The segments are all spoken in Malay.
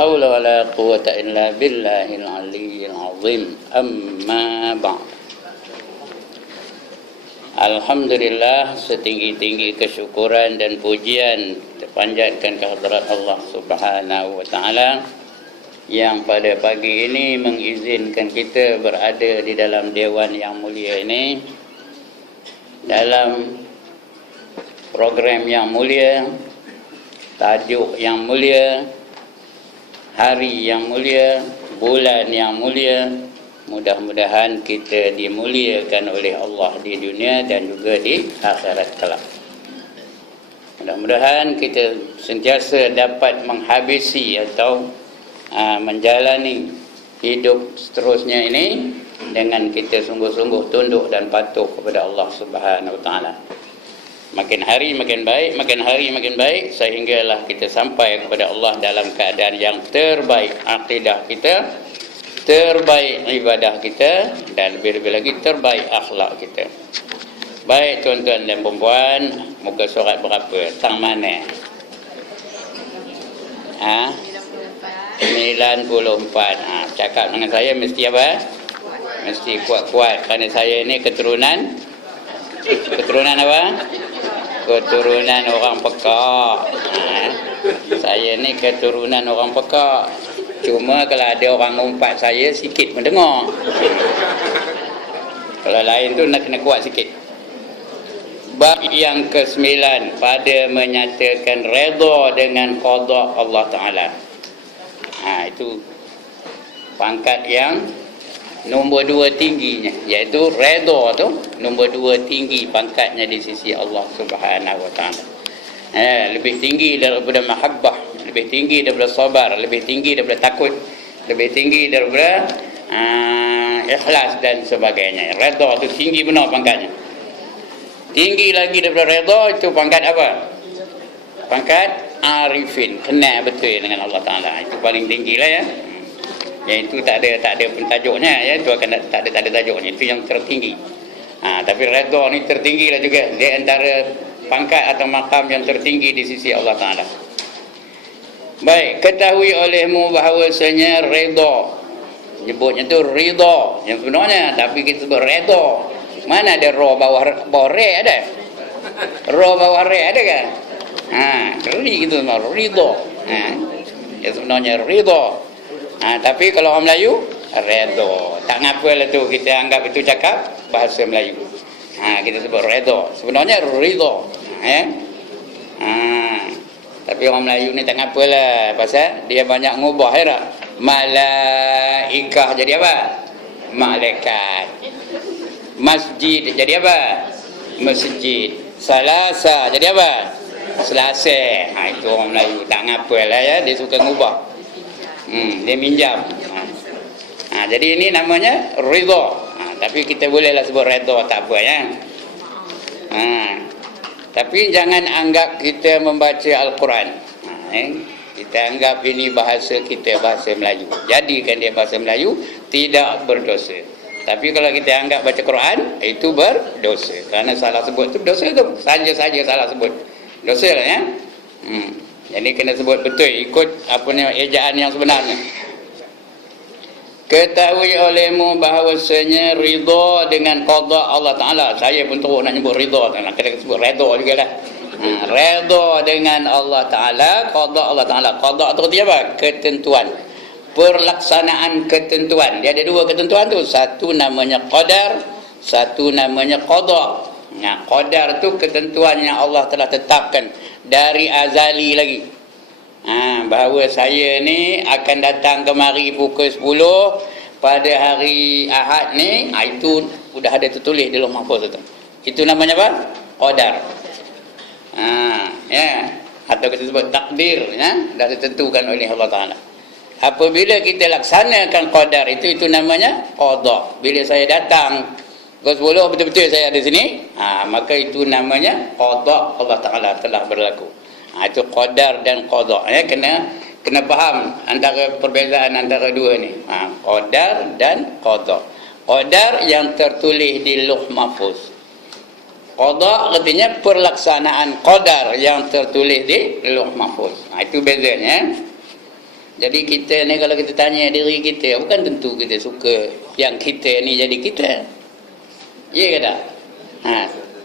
حول ولا قوة إلا بالله العلي العظيم أما بعد. Alhamdulillah, setinggi-tinggi kesyukuran dan pujian terpanjatkan kehadrat Allah Subhanahu wa taala yang pada pagi ini mengizinkan kita berada di dalam dewan yang mulia ini, dalam program yang mulia, tajuk yang mulia, hari yang mulia, bulan yang mulia. Mudah-mudahan kita dimuliakan oleh Allah di dunia dan juga di akhirat kelak. Mudah-mudahan kita sentiasa dapat menghabisi atau menjalani hidup seterusnya ini dengan kita sungguh-sungguh tunduk dan patuh kepada Allah Subhanahu wa taala. Makin hari makin baik, makin hari makin baik, sehinggalah kita sampai kepada Allah dalam keadaan yang terbaik akidah kita, terbaik ibadah kita, dan lebih-lebih lagi terbaik akhlak kita. Baik tuan-tuan dan perempuan, muka surat berapa? Tang mana? 94. Cakap dengan saya mesti apa? Mesti kuat-kuat, kerana saya ni keturunan apa? Keturunan orang pekak. Saya ni keturunan orang pekak. Cuma kalau ada orang ngumpat saya, sikit mendengar. Kalau lain tu nak kena kuat sikit. Bab yang ke-9 pada menyatakan redha dengan qada Allah Ta'ala. Itu pangkat yang nombor 2 tingginya, iaitu redha tu nombor 2 tinggi pangkatnya di sisi Allah Subhanahu wa taala. Lebih tinggi daripada mahabbah, lebih tinggi daripada sabar, lebih tinggi daripada takut, lebih tinggi daripada ikhlas dan sebagainya. Redha tu tinggi benar pangkatnya. Tinggi lagi daripada redha itu pangkat apa? Pangkat arifin, kenal betul dengan Allah Taala. Itu paling tinggilah ya. Yang itu tak ada pentajuknya ya, itu akan tak ada tajuknya, itu yang tertinggi. Tapi redha ni tertinggi lah juga di antara pangkat atau makam yang tertinggi di sisi Allah Taala. Baik, ketahui olehmu bahawasanya redha, nyebutnya tu ridha yang sebenarnya, tapi kita sebut redha. Mana ada ra bawah re ada? Ra bawah re ada kan? Ri gitu semua, ridha. Yang sebenarnya ridha. Tapi kalau orang Melayu, redha. Tak ngapalah tu, kita anggap itu cakap bahasa Melayu. Kita sebut redha. Sebenarnya ridha. Tapi orang Melayu ni tak ngapalah, pasal dia banyak ngubah ya. Malaikah jadi apa? Malaikat. Masjid jadi apa? Masjid. Salasa jadi apa? Selasa. Itu orang Melayu tak ngapalah ya, dia suka ngubah. Dia minjam. Jadi ini namanya ridha. Tapi kita bolehlah sebut redha, tak apa ya. Tapi jangan anggap kita membaca Al-Quran, kita anggap ini bahasa kita, bahasa Melayu. Jadikan dia bahasa Melayu, tidak berdosa. Tapi kalau kita anggap baca Quran, itu berdosa. Kerana salah sebut itu dosa tu. Saja-saja salah sebut, dosa lah ya. Jadi kena sebut betul, ikut ejaan yang sebenarnya. Ketahui olehmu bahawasanya ridha dengan qada Allah Ta'ala. Saya pun terus nak nyebut ridha, kena sebut redha juga lah. Redha dengan Allah Ta'ala, qada Allah Ta'ala. Qada tu artinya apa? Ketentuan, perlaksanaan ketentuan. Dia ada 2 ketentuan tu. Satu namanya qadar, satu namanya qada. Qadar tu ketentuan yang Allah telah tetapkan dari azali lagi. Bahawa saya ni akan datang kemari pukul 10 pada hari Ahad ni, itu sudah ada tertulis di Lauh Mahfuz tu. Itu namanya apa? Qadar. Atau kita sebut takdir, dah ditentukan oleh Allah Taala. Apabila kita laksanakan qadar itu namanya qada. Bila saya datang pukul 10 betul-betul saya ada sini, maka itu namanya qada Allah Taala telah berlaku. Itu qadar dan qada. Kena faham antara perbezaan antara dua ni. Qadar dan qada. Qadar yang tertulis di Lauh Mahfuz. Qada artinya perlaksanaan qadar yang tertulis di Lauh Mahfuz. Itu bezanya. Jadi kita ni kalau kita tanya diri kita, bukan tentu kita suka yang kita ni jadi kita. Ya ke tak?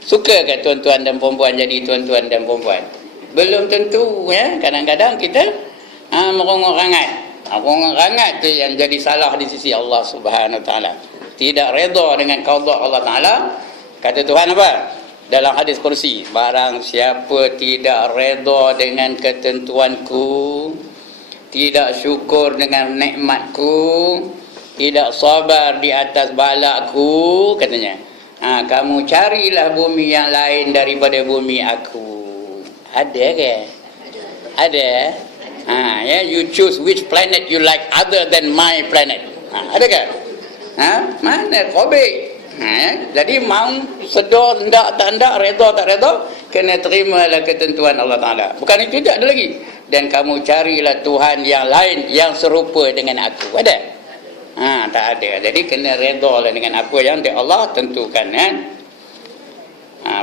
Suka ke tuan-tuan dan perempuan jadi tuan-tuan dan perempuan? Belum tentu ya. Kadang-kadang kita merongok-rangat. Merongok-rangat tu yang jadi salah di sisi Allah Subhanahu Wa Taala. Tidak redha dengan qada Allah Taala. Kata Tuhan apa? Dalam hadis kursi, barang siapa tidak redha dengan ketentuanku, tidak syukur dengan nikmatku, tidak sabar di atas balakku, katanya, kamu carilah bumi yang lain daripada bumi aku. Ada ke? Ada. Ya, you choose which planet you like other than my planet. Ada ke? Mana kobek? Jadi mau sedar tak ndak, redha tak redha, kena terimalah ketentuan Allah Taala. Bukan itu, tak ada lagi. Dan kamu carilah Tuhan yang lain yang serupa dengan aku. Ada? Tak ada. Jadi kena redha lah dengan apa yang Allah tentukan, kan?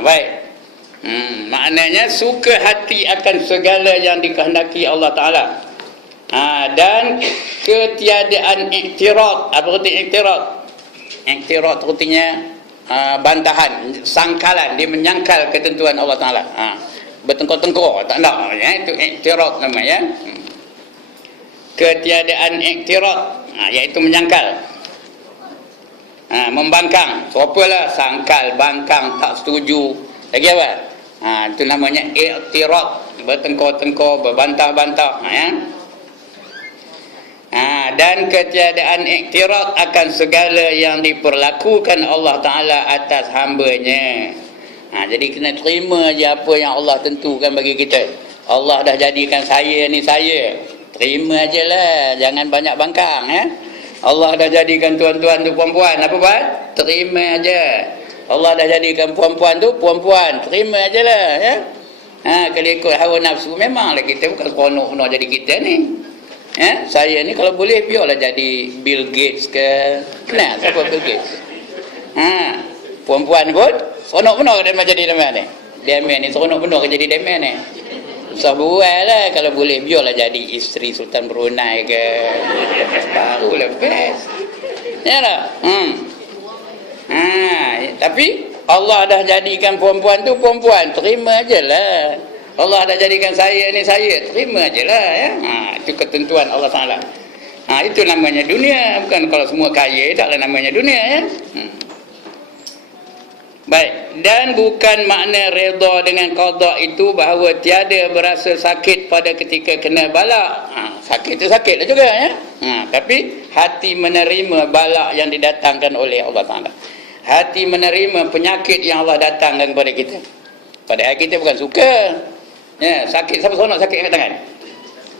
Baik. Maknanya suka hati akan segala yang dikehendaki Allah Taala. Dan ketiadaan iktirad. Apa arti iktirad? Iktirad artinya bantahan, sangkalan. Dia menyangkal ketentuan Allah Taala. Bertengkar-tengkar, tak nak, ya, itu iktirad namanya. Ketiadaan iktirad, iaitu menyangkal, membangkang. So apalah sangkal, bangkang, tak setuju, lagi apa? Itu namanya iktirad, bertengkar-tengkar, berbantah-bantah, ya. Dan ketiadaan iktirad akan segala yang diperlakukan Allah Ta'ala atas hambanya. Jadi kena terima je apa yang Allah tentukan bagi kita. Allah dah jadikan saya ni saya, terima je lah, jangan banyak bangkang, ya. Allah dah jadikan tuan-tuan tu perempuan, apa buat? Terima je. Allah dah jadikan perempuan tu perempuan, terima je lah, ya. Kalau ikut hawa nafsu, memanglah kita bukan seronok nak jadi kita ni. Saya ni kalau boleh biarlah jadi Bill Gates ke. Kenal siapa Bill Gates? Perempuan pun seronok benar dia jadi demian ni. Demian ni seronok benar jadi demian ni. Usah buat lah. Kalau boleh biarlah jadi isteri Sultan Brunei ke. Barulah best. Ya lah. Tapi Allah dah jadikan perempuan tu perempuan, terima je lah. Allah dah jadikan saya ni saya, terima je lah, ya. Itu ketentuan Allah Ta'ala. Itu namanya dunia. Bukan kalau semua kaya, taklah namanya dunia, ya. Baik. Dan bukan makna redha dengan qada itu bahawa tiada berasa sakit pada ketika kena balak. Sakit tu sakit lah juga, ya. Tapi hati menerima balak yang didatangkan oleh Allah Ta'ala. Hati menerima penyakit yang Allah datangkan kepada kita. Padahal kita bukan suka. Ya, sakit, siapa seronok sakit angkat tangan?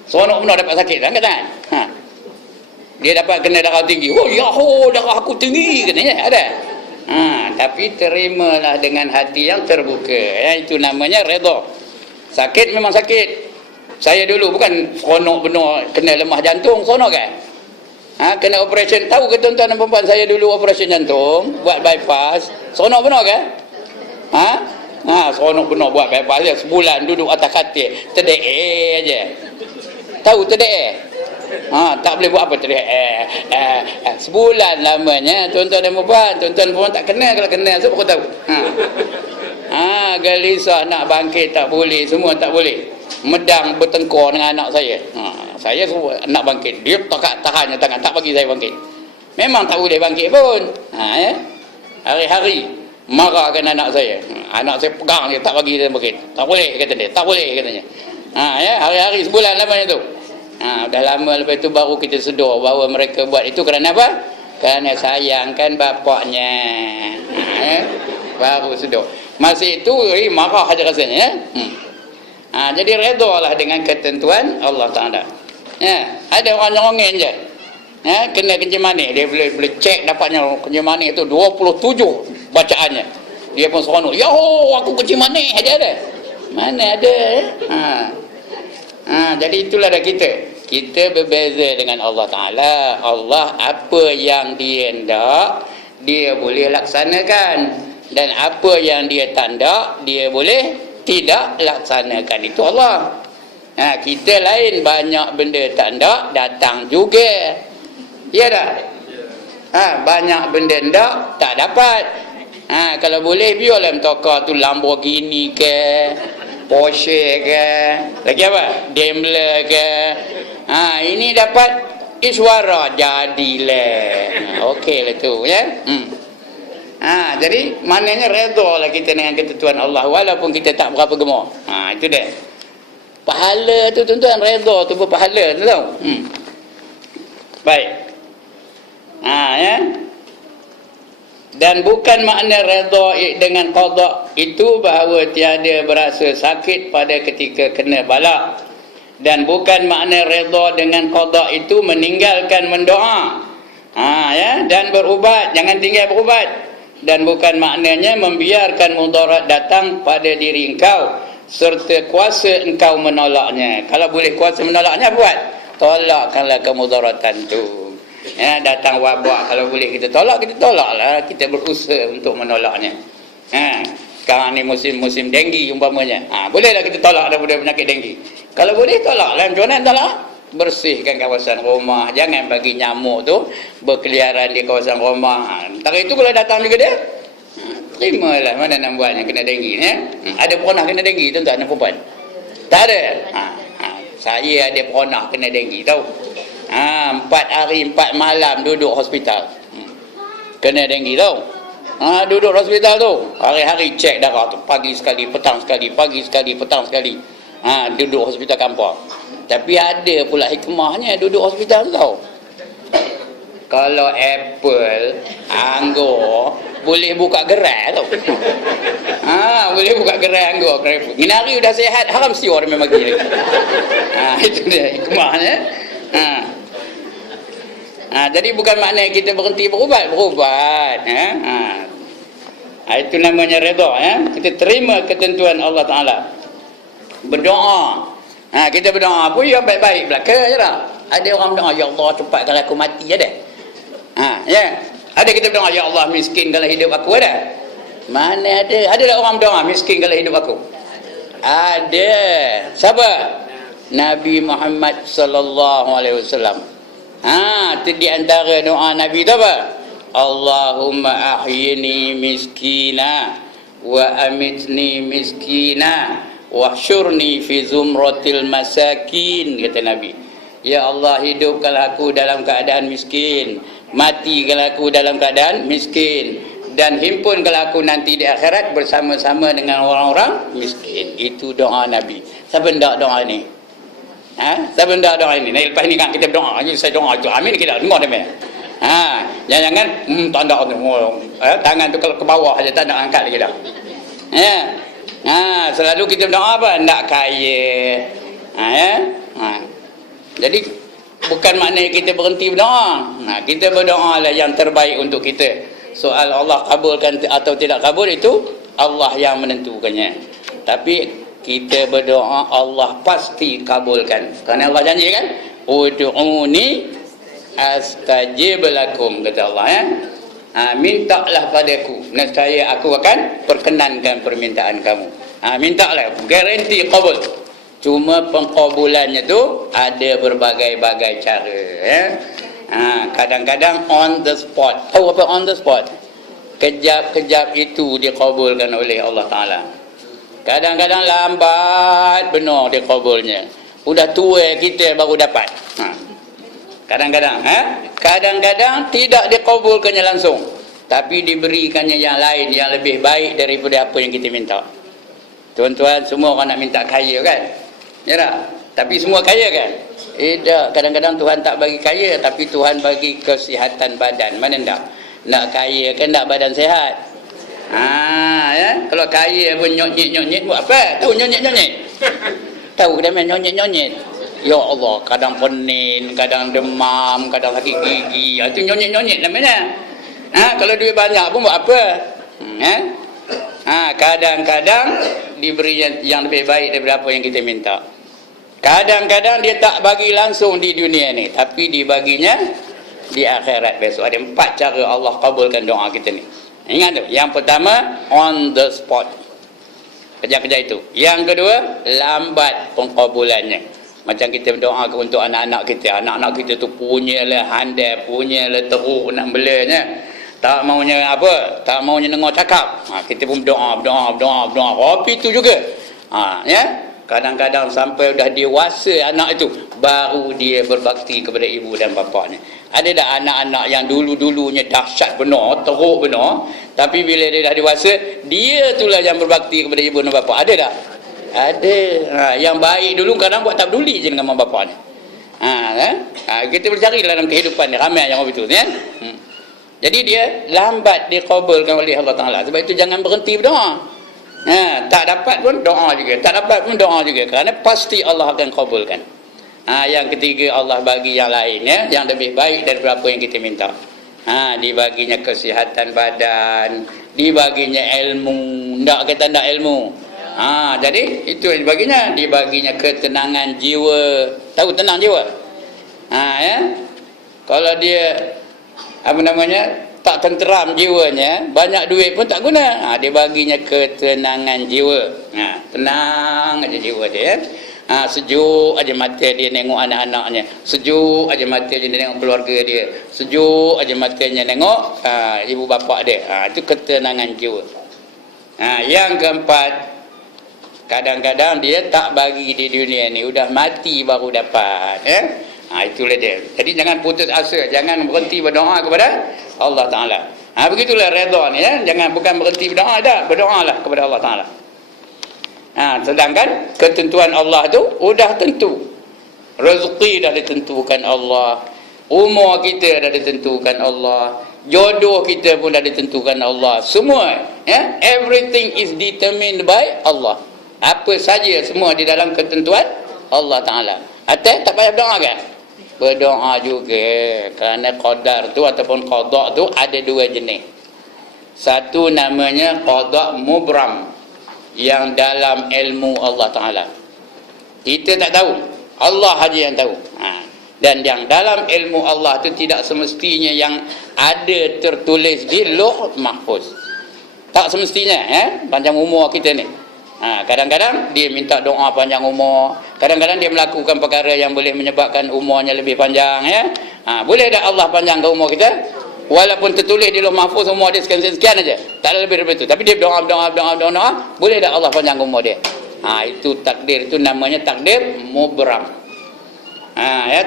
Seronok benar dapat sakit, angkat tangan. Dia dapat kena darah tinggi. Oh ya, darah aku tinggi katanya, ada. Tapi terimalah dengan hati yang terbuka, ya, itu namanya redha. Sakit memang sakit. Saya dulu bukan seronok benar kena lemah jantung, seronok kan? Kena operasi, tahu ke tuan-tuan dan perempuan, saya dulu operasi jantung, buat bypass, seronok benar kan? Seronok benar buat bypass dia, sebulan duduk atas katil, terdek aje. Tahu terdek? Tak boleh buat apa terdek. Sebulan lamanya tuan-tuan dan perempuan. Tuan-tuan dan perempuan tak kenal, kalau kenal siapa kau tahu? Gelisah nak bangkit tak boleh, semua tak boleh. Medang bertengkar dengan anak saya. Saya suruh nak bangkit, dia tak tahannya tangan, tak bagi saya bangkit. Memang tak boleh bangkit pun. Ya. Hari-hari marahkan anak saya. Anak saya pegang dia, tak bagi dia bangkit. Tak boleh kata dia, tak boleh katanya. Ya, hari-hari sebulan lamanya tu. Dah lama lepas itu baru kita sedar bahawa mereka buat itu kerana apa? Kerana sayangkan bapaknya. Baru sedar. Masa itu marah aja rasanya, ya. Jadi redha lah dengan ketentuan Allah Ta'ala. Ya, ada orang nyongeng je. Ya, kena kencing manis, dia boleh cek dapatnya kencing manis itu 27 bacaannya. Dia pun seronok. Ya, aku kencing manis aja ada. Mana ada, ya? Jadi itulah dah kita. Kita berbeza dengan Allah Ta'ala. Allah apa yang dia hendak, dia boleh laksanakan. Dan apa yang dia tak hendak, dia boleh tidak laksanakan. Itu Allah. Kita lain banyak benda tak nak datang juga. Ya tak? Banyak benda tak dapat. Kalau boleh biarlah tokar tu Lamborghini ke, Porsche ke, lagi apa? Daimler ke. Ini dapat iswara jadilah. Okeylah tu ya. Jadi maknanya redha lah kita dengan ketentuan Allah walaupun kita tak berapa gemar. Itu dia. Pahala tu tuan-tuan, redha tu berpahala tu tahu. Baik. Ya. Dan bukan makna redha dengan qada itu bahawa tiada berasa sakit pada ketika kena bala. Dan bukan makna redha dengan qada itu meninggalkan mendoa. Ya, dan berubat, jangan tinggal berubat. Dan bukan maknanya membiarkan mudarat datang pada diri engkau serta kuasa engkau menolaknya. Kalau boleh kuasa menolaknya buat. Tolakkanlah kemudaratan tu. Ya, datang wabak, kalau boleh kita tolaklah. Kita berusaha untuk menolaknya. Sekarang ni musim denggi umpamanya. Bolehlah kita tolak daripada penyakit denggi. Kalau boleh tolaklah. Macam mana tolak? Bersihkan kawasan rumah, jangan bagi nyamuk tu berkeliaran di kawasan rumah. Antara itu kalau datang juga dia, terimalah, mana nak buatnya kena denggi ya. Ada pernah kena denggi tuan-tuan dan puan? Tak ada. Saya ada pernah kena denggi tahu. 4 hari 4 malam duduk hospital. Kena denggi tahu. Duduk hospital tu, hari-hari cek darah tu, pagi sekali, petang sekali, pagi sekali, petang sekali. Duduk hospital kampung. Tapi ada pula hikmahnya duduk hospital tu tahu. Kalau apple, anggur boleh buka gerai tau. Boleh buka gerai anggur, Minari dah sihat, haram siur memang bagi lagi. Itu dia hikmahnya. Jadi bukan makna kita berhenti berubat. Itu namanya redha ya. Kita terima ketentuan Allah Taala. Berdoa. Kita berdoa pun ya baik-baik belaka je lah. Ada orang berdoa, ya Allah cepatkan aku mati, ada. Ya. Ada kita berdoa, ya Allah miskin kalau hidup aku, ada. Mana ada? Ada tak orang berdoa miskin kalau hidup aku? Ada. Siapa? Nabi Muhammad sallallahu alaihi wasallam. Itu di antara doa Nabi tu apa? Allahumma ahyini miskina wa amitni miskina wahsyurni fi zumratil masakin, kata Nabi. Ya Allah, hidupkanlah aku dalam keadaan miskin, matikanlah aku dalam keadaan miskin, dan himpunkanlah aku nanti di akhirat bersama-sama dengan orang-orang miskin. Itu doa Nabi. Siapa ndak doa ni? Siapa ndak doa ini? Nah, lepas ni kan kita berdoa, saya doa tu amin kita dengar dia. Jangan tanda tangan tu kalau ke bawah aja, tak nak angkat lagi dah. Selalu kita berdoa apa? Nak kaya. Jadi bukan maknanya kita berhenti berdoa. Kita berdoa lah yang terbaik untuk kita. Soal Allah kabulkan atau tidak kabul itu Allah yang menentukannya. Tapi kita berdoa Allah pasti kabulkan. Kerana Allah janji kan, ud'uni astajib lakum, kata Allah ya. Mintalah padaku, nescaya aku akan perkenankan permintaan kamu. Mintalah, garanti kabul. Cuma pengkabulannya tu ada berbagai-bagai cara ya. Kadang-kadang on the spot. Tahu apa on the spot? Kejap-kejap itu dikabulkan oleh Allah Ta'ala. Kadang-kadang lambat benar dikabulnya. Udah tua kita baru dapat. Kadang-kadang kadang-kadang tidak dikabulkannya langsung, tapi diberikannya yang lain yang lebih baik daripada apa yang kita minta. Tuan-tuan semua orang nak minta kaya kan? Ya tak? Tapi semua kaya kan? Tak. Kadang-kadang Tuhan tak bagi kaya, tapi Tuhan bagi kesihatan badan. Mana tak? Nak kaya kan, nak badan sihat. Ya? Kalau kaya pun nyonyit-nyonyit buat apa? Tahu nyonyit-nyonyit? Tahu kita main nyonyit-nyonyit? Ya Allah, kadang penin, kadang demam, kadang sakit gigi. Itu nyonyit-nyonyit namanya. Kalau duit banyak pun buat apa? Kadang-kadang diberi yang lebih baik daripada apa yang kita minta. Kadang-kadang dia tak bagi langsung di dunia ni, tapi dibaginya di akhirat besok. Ada 4 cara Allah kabulkan doa kita ni. Ingat tu. Yang pertama, on the spot. kerja-kerja itu. Yang kedua, lambat pengkabulannya. Macam kita berdoa untuk anak-anak kita. Anak-anak kita tu punyalah handai, punyalah teruk nak belanya. Tak maunya apa? Tak maunya dengar cakap. Kita pun berdoa. Tapi itu juga. Ya. Kadang-kadang sampai dah dewasa anak itu, baru dia berbakti kepada ibu dan bapanya. Ada tak anak-anak yang dulu-dulunya dahsyat benar, teruk benar, tapi bila dia dah dewasa, dia itulah yang berbakti kepada ibu dan bapa? Ada tak? Ada. Yang baik dulu kadang buat tak peduli je dengan mak bapanya. Kita boleh cari dalam kehidupan ni, ramai yang begitu kan. Jadi dia lambat dikabulkan oleh Allah Ta'ala. Sebab itu jangan berhenti berdoa. Tak dapat pun doa juga, tak dapat pun doa juga, kerana pasti Allah akan kabulkan. Yang ketiga, Allah bagi yang lain, ya, yang lebih baik daripada apa yang kita minta. Dibaginya kesihatan badan, dibaginya ilmu. Tak kata tak ilmu. Jadi itu yang dibaginya. Dibaginya ketenangan jiwa. Tahu tenang jiwa? Ya. Kalau dia tak tenteram jiwanya, banyak duit pun tak guna. Dia baginya ketenangan jiwa. Tenang aja jiwa dia. Sejuk aja mata dia tengok anak-anaknya, sejuk aja mata dia tengok keluarga dia, sejuk aja matanya tengok ibu bapa dia. Itu ketenangan jiwa. Yang keempat, kadang-kadang dia tak bagi di dunia ni, udah mati baru dapat. Itulah dia. Jadi jangan putus asa, jangan berhenti berdoa kepada Allah Ta'ala. Begitulah redha ni, ya. Jangan bukan berhenti berdoa, dah berdoalah kepada Allah Ta'ala. Sedangkan ketentuan Allah tu udah tentu. Rezeki dah ditentukan Allah, umur kita dah ditentukan Allah, jodoh kita pun dah ditentukan Allah. Semua, ya, everything is determined by Allah. Apa saja semua di dalam ketentuan Allah Ta'ala. Tak payah berdoa kan? Berdoa juga, kerana qadar tu ataupun qada tu ada dua jenis. Satu namanya qada mubram, yang dalam ilmu Allah Ta'ala. Kita tak tahu, Allah saja yang tahu. Dan yang dalam ilmu Allah tu tidak semestinya yang ada tertulis di Lauh Mahfuz. Tak semestinya, panjang umur kita ni. Kadang-kadang dia minta doa panjang umur, kadang-kadang dia melakukan perkara yang boleh menyebabkan umurnya lebih panjang, ya. Boleh tak Allah panjangkan umur kita? Walaupun tertulis di Lauh Mahfuz umur dia sekian aja, tak ada lebih daripada itu, tapi dia berdoa, boleh tak Allah panjangkan umur dia? Itu takdir, itu namanya takdir mubram.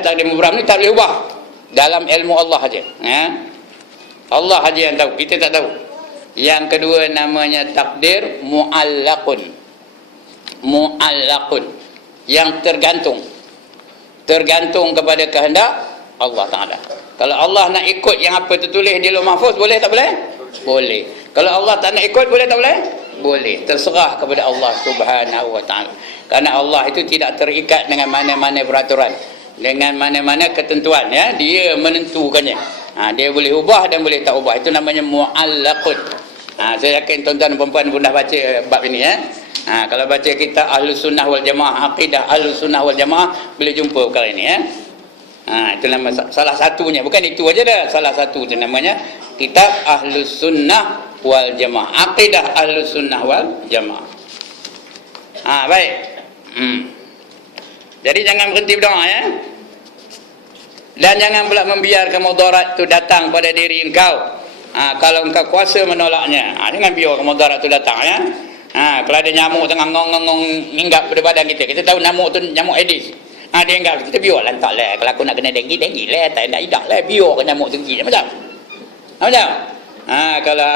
Takdir mubram ni tak boleh ubah, dalam ilmu Allah saja. Allah saja yang tahu, kita tak tahu. Yang kedua namanya takdir mu'allaqun. Mu'allaqun, yang tergantung kepada kehendak Allah Ta'ala. Kalau Allah nak ikut yang apa tertulis di Lauh Mahfuz, boleh tak boleh? Boleh. Kalau Allah tak nak ikut, boleh tak boleh? Boleh. Terserah kepada Allah Subhanahu Wa Ta'ala. Kerana Allah itu tidak terikat dengan mana-mana peraturan, dengan mana-mana ketentuan, ya. Dia menentukannya. Dia boleh ubah dan boleh tak ubah. Itu namanya mu'allaqun. Saya yakin tuan-tuan dan puan-puan pun dah baca bab ini, ya. Kalau baca kitab Ahlus Sunnah wal Jamaah, Aqidah Ahlus Sunnah wal Jamaah, boleh jumpa perkara ini, ya. Itu nama salah satunya, bukan itu aja dah. Salah satu itu namanya kitab Ahlus Sunnah wal Jamaah, Aqidah Ahlus Sunnah wal Jamaah. Baik. Jadi jangan berhenti berdoa, ya. Dan jangan pula membiarkan mudarat itu datang pada diri engkau. Kalau engkau kuasa menolaknya, jangan biarkan mudarat itu datang, ya. Kalau ada nyamuk tengah ngong-ngong hinggap pada badan kita, kita tahu nyamuk tu nyamuk Aedes. Dia hinggap, kita biar lantak lah. Kalau aku nak kena denggi lah, tak nak hidak lah, biar nyamuk tu pergi. Macam? Kalau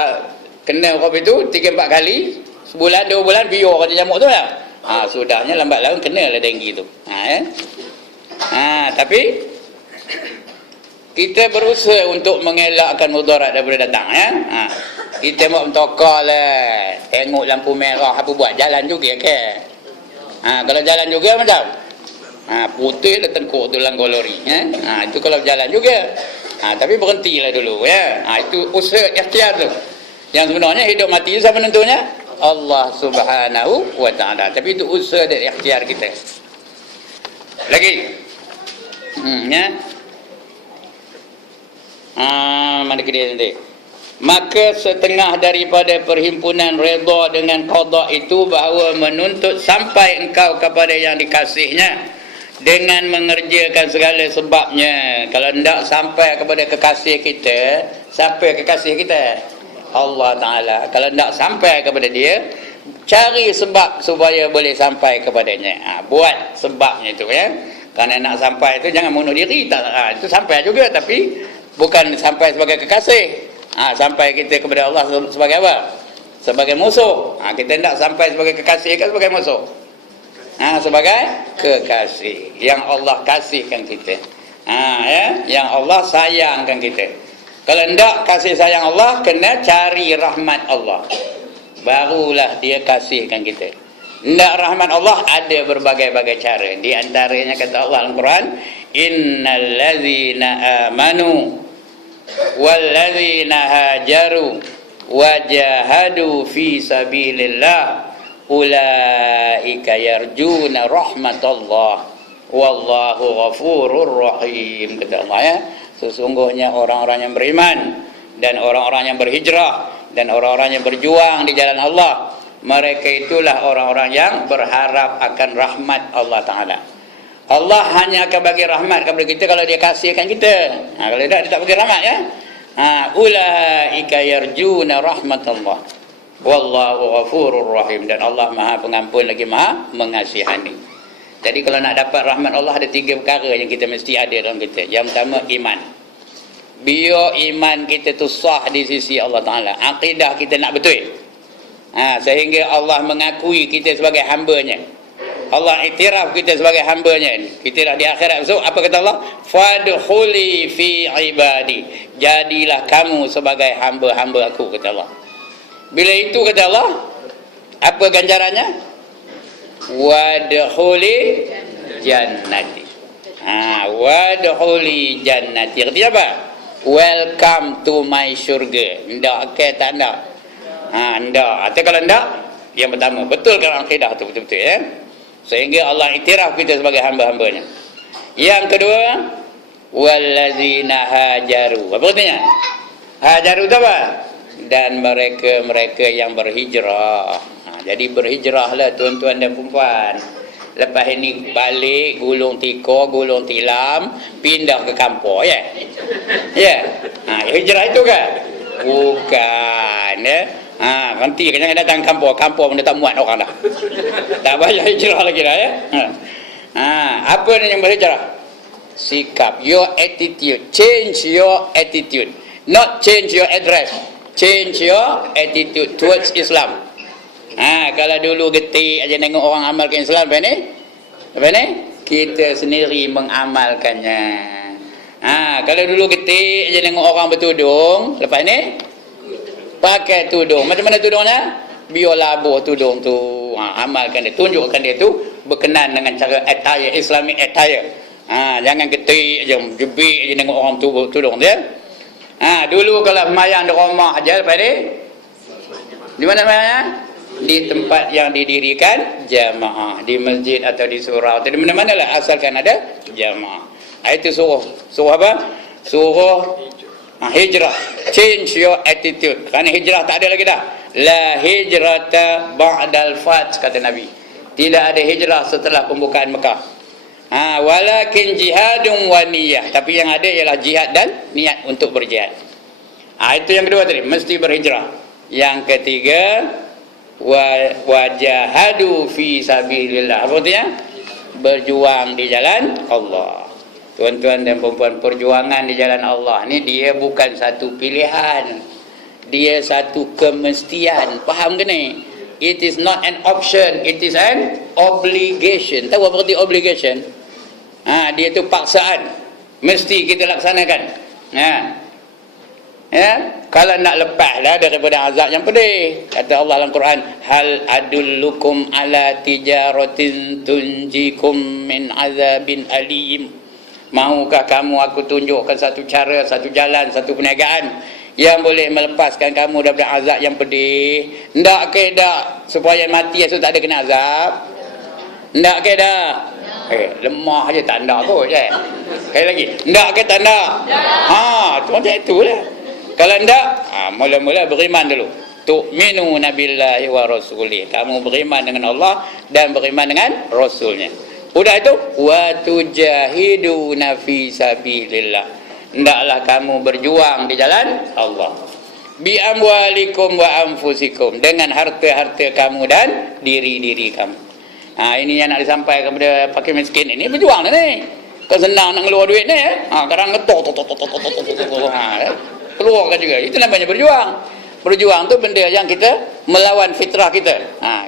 kena COVID tu 3-4 kali, sebulan 2 bulan, biar je nyamuk tu lah. Sudahnya lambat laun kena lah denggi tu. Tapi kita berusaha untuk mengelakkan mudarat daripada datang, ya. Kita buat mentokar lah, tengok lampu merah apa buat, jalan juga ke. Kalau jalan juga macam putih dah tengkuk tu langgar lori, itu kalau jalan juga. Tapi berhentilah dulu, ya. Itu usaha ikhtiar tu. Yang sebenarnya hidup mati siapa menentunya? Allah Subhanahu Wa Ta'ala. Tapi itu usaha dan ikhtiar kita. Lagi ya. Mana kedai nanti? Maka setengah daripada perhimpunan redha dengan qada itu bahawa menuntut sampai engkau kepada yang dikasihnya dengan mengerjakan segala sebabnya. Kalau tidak sampai kepada kekasih kita, siapa kekasih kita? Allah Ta'ala. Kalau tidak sampai kepada dia, cari sebab supaya boleh sampai kepadanya. Buat sebabnya itu ya. Kerana nak sampai itu jangan bunuh diri. Itu sampai juga, tapi bukan sampai sebagai kekasih. Sampai kita kepada Allah sebagai apa? Sebagai musuh. Kita tidak sampai sebagai kekasih ke sebagai musuh? Sebagai kekasih yang Allah kasihkan kita. Ya, yang Allah sayangkan kita. Kalau tidak kasih sayang Allah, kena cari rahmat Allah, barulah dia kasihkan kita. Tidak rahmat Allah, ada berbagai-bagai cara. Di antaranya kata Allah dalam Quran, innal ladzina amanu wal ladzina hajaru wajahadu fi sabilillah ulaika yarjuna rahmatullah wallahu ghafurur rahim. Kata Allah ya, sesungguhnya orang-orang yang beriman dan orang-orang yang berhijrah dan orang-orang yang berjuang di jalan Allah, mereka itulah orang-orang yang berharap akan rahmat Allah Ta'ala. Allah hanya akan bagi rahmat kepada kita kalau dia kasihkan kita. Kalau tidak, dia tak bagi rahmat ya. Ulaika yarjuna rahmatullah wallahu ghafurur rahim. Dan Allah Maha Pengampun lagi Maha Mengasihani. Jadi kalau nak dapat rahmat Allah, ada 3 perkara yang kita mesti ada dalam kita. Yang pertama, iman. Biar iman kita tu sah di sisi Allah Ta'ala, akidah kita nak betul, sehingga Allah mengakui kita sebagai hambanya. Allah iktiraf kita sebagai hambanya. Kita dah di akhirat besok, apa kata Allah? Fadkhuli fi ibadi, jadilah kamu sebagai hamba-hamba aku, kata Allah. Bila itu kata Allah, apa ganjarannya? Wadkhuli jannati. Wadkhuli jannati, artinya apa? Welcome to my syurga. Ndak ke tak ndak? Ndak. Atau kalau ndak, yang pertama, betul kan akidah tu betul-betul ya. Sehingga Allah iktiraf kita sebagai hamba-hambanya. Yang kedua, wallazina hajaru. Apa artinya? Hajaru itu apa? Dan mereka-mereka yang berhijrah. Jadi berhijrahlah tuan-tuan dan puan-puan. Lepas ini balik, gulung tikar, gulung tilam, pindah ke kampung ya. Ya. Hijrah itu kan? Bukan ya. Nanti jangan datang kampung pun dia tak muat orang dah. Tak payah hijrah lagi dah ya. Apa yang berhijrah? Sikap, your attitude. Change your attitude. Not change your address. Change your attitude towards Islam. Kalau dulu getik aja tengok orang amalkan Islam, apa ni? Kita sendiri mengamalkannya. Kalau dulu getik aja tengok orang bertudung, lepas ni pakai tudung. Macam mana tudungnya? Biar labuh tudung tu. Amalkan dia, tunjukkan dia tu berkenan dengan cara attire, Islamic attire. Jangan getik aja, jebik aja tengok orang tu tudung dia. Dulu kalau semayang di rumah aja, lepas ni di mana semayangnya? Di tempat yang didirikan jamaah, di masjid atau di surau atau di mana-mana lah, asalkan ada jamaah. Itu suruh apa? Suruh hijrah. Change your attitude. Kerana hijrah tak ada lagi dah. La hijrata ba'dal fath, kata Nabi. Tidak ada hijrah setelah pembukaan Mekah. Walakin jihadun wa niyah. Tapi yang ada ialah jihad dan niat untuk berjihad. Itu yang kedua tadi, mesti berhijrah. Yang ketiga, wajahadu fi sabilillah. Apa artinya? Berjuang di jalan Allah. Tuan-tuan dan perempuan, perjuangan di jalan Allah ni dia bukan satu pilihan, dia satu kemestian. Faham ke ni? It is not an option, it is an obligation. Tahu apa arti obligation? Dia tu paksaan, mesti kita laksanakan. Kalau nak lepaslah daripada azab yang pedih. Kata Allah dalam Quran, hal adullukum ala tijaratin tunjikum min azabin alim. Mahukah kamu aku tunjukkan satu cara, satu jalan, satu perniagaan yang boleh melepaskan kamu daripada azab yang pedih? Ndak ke dak supaya mati esok tak ada kena azab? Ndak ke dak? Lemah aja tak ndak kot je. Sekali lagi, ndak ke tak ndak? Tu macam itulah. Kalau tidak, mula-mula beriman dulu. Tu'minu nabillahi wa rasulih. Kamu beriman dengan Allah dan beriman dengan Rasulnya. Udah itu, wa tujahiduna fi sabilillah. Hendaklah kamu berjuang di jalan Allah. Bi amwalikum wa anfusikum, dengan harta-harta kamu dan diri-diri kamu. Ini yang nak disampaikan kepada fakir miskin ini, berjuang ni. Kau senang nak keluar duit ni, kadang ngetok keluarkan juga. Itu namanya berjuang. Berjuang tu benda yang kita melawan fitrah kita.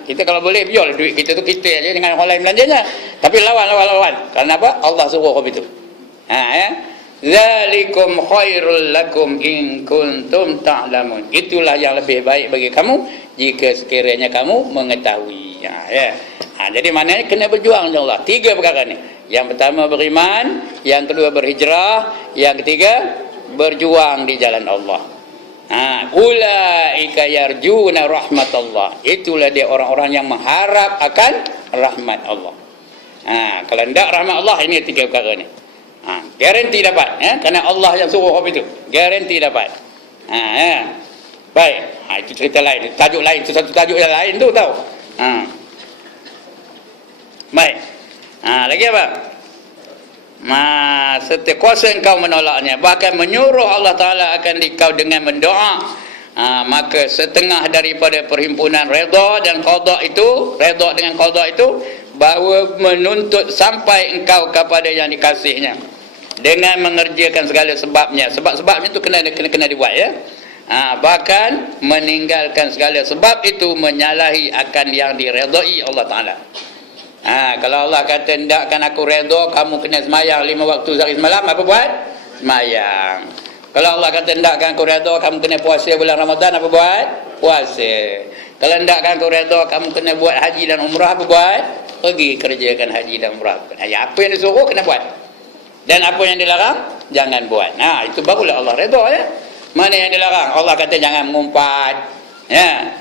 Kita kalau boleh biar duit kita tu kita aja dengan orang lain belanjanya. Tapi lawan. Kerana apa? Allah suruh begitu. Zalikum khairul lakum in kuntum ta'lamun. Itulah yang lebih baik bagi kamu jika sekiranya kamu mengetahui. Jadi maknanya kena berjuang dengan Allah. 3 perkara ni. Yang pertama beriman, yang kedua berhijrah, yang ketiga berjuang di jalan Allah. Ulaika yarjuna rahmatullah. Itulah dia orang-orang yang mengharap akan rahmat Allah. Kalau tidak rahmat Allah, ini 3 perkara ni. Garanti dapat, kerana Allah yang suruh apa itu. Garanti dapat. Baik. Itu cerita lain, tajuk lain, itu satu tajuk yang lain tu tahu. Baik. Lagi apa? Serta kuasa engkau menolaknya, bahkan menyuruh Allah Ta'ala akan dikau dengan mendoa. Maka setengah daripada perhimpunan redha dan qada itu, redha dengan qada itu, bahawa menuntut sampai engkau kepada yang dikasihnya dengan mengerjakan segala sebabnya. Sebab-sebabnya itu kena dibuat, ya. Bahkan meninggalkan segala sebab itu menyalahi akan yang diredai Allah Ta'ala. Kalau Allah kata hendakkan aku redha kamu kena semayang 5 waktu sehari semalam, apa buat? Semayang. Kalau Allah kata hendakkan aku redha kamu kena puasa bulan Ramadan, apa buat? Puasa. Kalau hendakkan aku redha kamu kena buat haji dan umrah, apa buat? Pergi kerjakan haji dan umrah. Apa yang disuruh kena buat, dan apa yang dilarang jangan buat. Itu barulah Allah redha, ya. Mana yang dilarang? Allah kata jangan mengumpat, ya.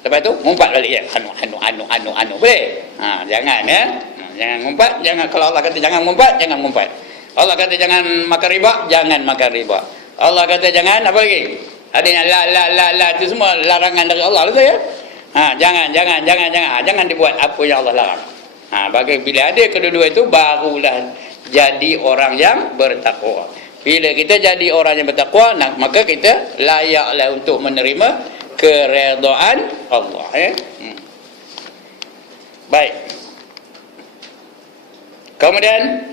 Lepas tu ngumpat balik, ya. Anu boleh. Jangan, ya. Jangan ngumpat, jangan. Kalau Allah kata jangan ngumpat, jangan ngumpat. Allah kata jangan makan riba, jangan makan riba. Allah kata jangan apa lagi? Ada yang la itu semua larangan dari Allah, betul, ya. Jangan dibuat apa yang Allah larang. Bila ada kedua-dua itu, barulah jadi orang yang bertakwa. Bila kita jadi orang yang bertakwa, maka kita layaklah untuk menerima keredaan Allah, ya. Baik. Kemudian,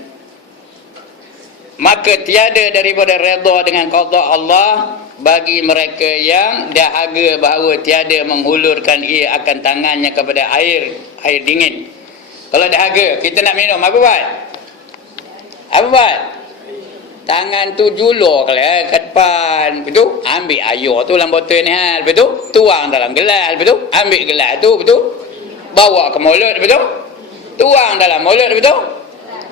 maka tiada daripada redha dengan qada Allah bagi mereka yang dahaga bahawa tiada menghulurkan ia akan tangannya kepada air dingin. Kalau dahaga, kita nak minum, apa buat? Apa buat? Tangan tu julur ke depan, betul? Ambil air tu dalam botol ni, betul? Tuang dalam gelas, betul? Ambil gelas tu, betul? Bawa ke mulut, betul? Tuang dalam mulut, betul?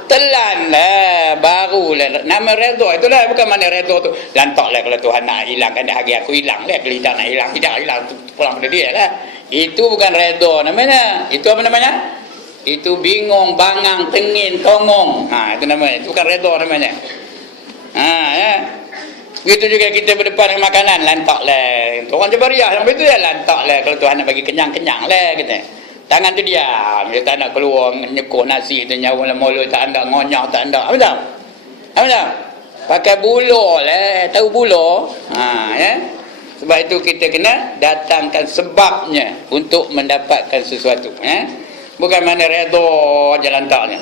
Telan lah, barulah nama redha. Itulah, bukan mana redha tu lantaklah kalau Tuhan nak hilangkan dahaga aku, hilang lah. Kalau tidak nak hilang, tidak hilang, pulang pada dia lah. Itu bukan redha namanya. Itu apa namanya? Itu bingung, bangang, tengin, tongong. Itu namanya. Itu bukan redha namanya. Ya. Begitu juga kita berdepan dengan makanan, lantaklah. Orang Jabariyah yang begitu, ya, lantaklah. Kalau Tuhan nak bagi kenyang-kenyang lah, kita. Tangan tu diam, dia tak nak keluar nyekuh nasi tu, nyawa mulut tak ada, ngonyah tak ada. Apa tak? Apa tak? Pakai buluh lah, tahu buluh? Ya. Sebab itu kita kena datangkan sebabnya untuk mendapatkan sesuatu, ya. Bukan mana redha je lantaknya.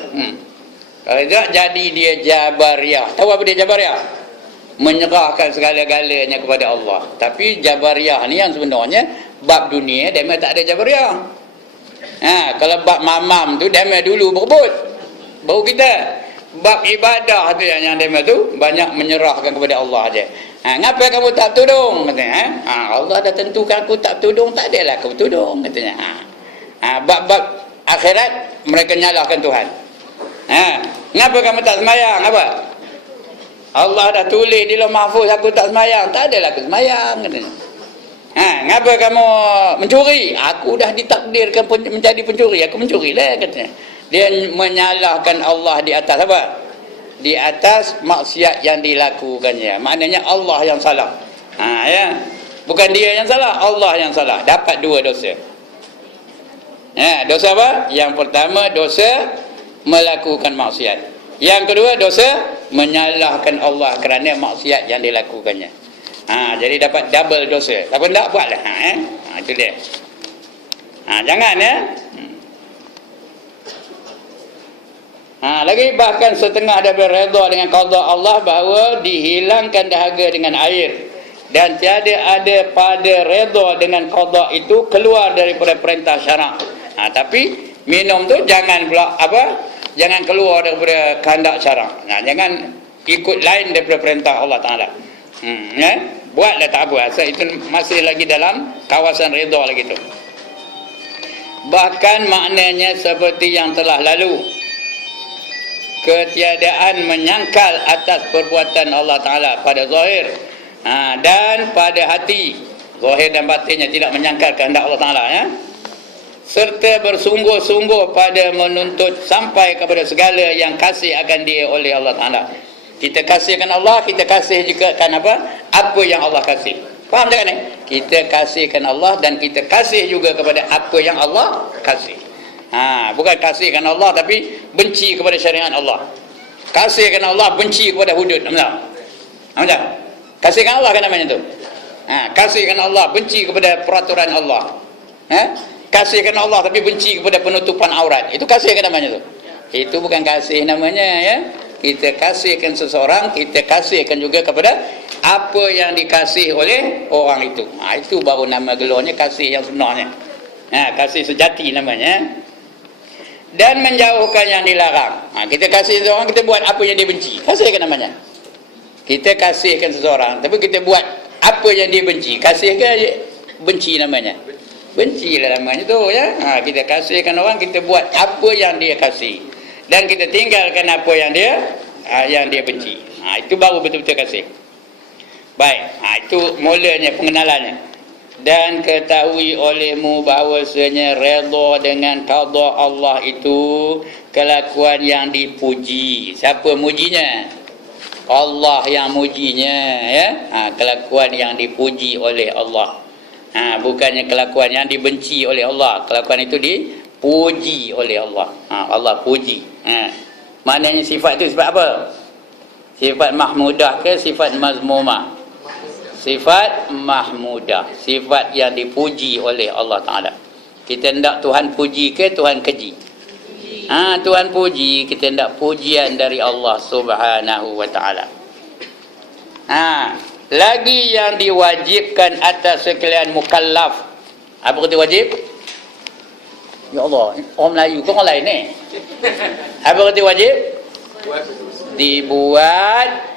Kalau tidak, jadi dia Jabariyah. Tahu apa dia Jabariyah? Menyerahkan segala-galanya kepada Allah. Tapi Jabariyah ni yang sebenarnya bab dunia dia memang tak ada Jabariyah. Kalau bab mamam tu dia dulu berebut, baru kita. Bab ibadah tu yang dia tu banyak menyerahkan kepada Allah aja. Ngapa kamu tak tudung, katanya? Allah dah tentukan aku tak tudung, tak adalah aku tudung, katanya. Bab-bab akhirat mereka nyalahkan Tuhan. Ngapa kamu tak semayang? Apa? Allah dah tulis di lauh mahfuz aku tak semayang, tak adalah aku semayang, katanya. Ngapa kamu mencuri? Aku dah ditakdirkan menjadi pencuri, aku mencurilah, katanya. Dia menyalahkan Allah di atas apa? Di atas maksiat yang dilakukannya. Maknanya Allah yang salah. Ya. Bukan dia yang salah, Allah yang salah. Dapat dua dosa. Dosa apa? Yang pertama dosa melakukan maksiat. Yang kedua dosa menyalahkan Allah kerana maksiat yang dilakukannya. Jadi dapat double dosa. Siapa tak buatlah. Itu dia. Jangan lagi bahkan setengah daripada redha dengan qada Allah bahawa dihilangkan dahaga dengan air, dan tiada ada pada redha dengan qada itu keluar daripada perintah syarak. Tapi minum tu jangan pula jangan keluar daripada kehendak syarak. Jangan ikut lain daripada perintah Allah Taala. Buatlah tak buat, itu masih lagi dalam kawasan redha lagi tu. Bahkan maknanya seperti yang telah lalu, ketiadaan menyangkal atas perbuatan Allah Ta'ala pada zahir dan pada hati, zahir dan batinnya tidak menyangkal kehendak Allah Ta'ala, serta bersungguh-sungguh pada menuntut sampai kepada segala yang kasih akan dia oleh Allah Ta'ala. Kita kasihkan Allah, kita kasih juga kan apa yang Allah kasih. Faham tak ni? Kita kasihkan Allah dan kita kasih juga kepada apa yang Allah kasih. Bukan kasihkan Allah tapi benci kepada syariat Allah. Kasihkan Allah, benci kepada hudud. Betul? Kasihkan Allah kan namanya tu. Kasihkan Allah, benci kepada peraturan Allah. Kasihkan Allah tapi benci kepada penutupan aurat. Itu kasihkan namanya tu. Itu bukan kasih namanya, ya. Kita kasihkan seseorang, kita kasihkan juga kepada apa yang dikasih oleh orang itu. Itu baru nama gelarnya kasih yang sebenarnya. Kasih sejati namanya. Dan menjauhkan yang dilarang. Kita kasih seseorang, kita buat apa yang dia benci. Kasihkan namanya. Kita kasihkan seseorang, tapi kita buat apa yang dia benci. Kasihkan, benci namanya. Benci lah namanya tu, ya. Kita kasihkan orang, kita buat apa yang dia kasih. Dan kita tinggalkan apa yang dia benci. Itu baru betul-betul kasih. Baik, itu mulanya pengenalannya. Dan ketahui olehmu bahawasanya redha dengan qada Allah itu kelakuan yang dipuji. Siapa mujinya? Allah yang mujinya, ya. Kelakuan yang dipuji oleh Allah. Bukannya kelakuan yang dibenci oleh Allah. Kelakuan itu dipuji oleh Allah. Allah puji. Maknanya sifat itu sifat apa? Sifat mahmudah ke sifat mazmumah? Sifat mahmudah, sifat yang dipuji oleh Allah Ta'ala. Kita hendak Tuhan puji ke Tuhan keji? Tuhan puji, kita hendak pujian dari Allah Subhanahu wa Ta'ala. Lagi yang diwajibkan atas sekalian mukallaf. Apa kata wajib? Ya Allah, orang Melayu ke orang lain ni? Apa kata wajib? Dibuat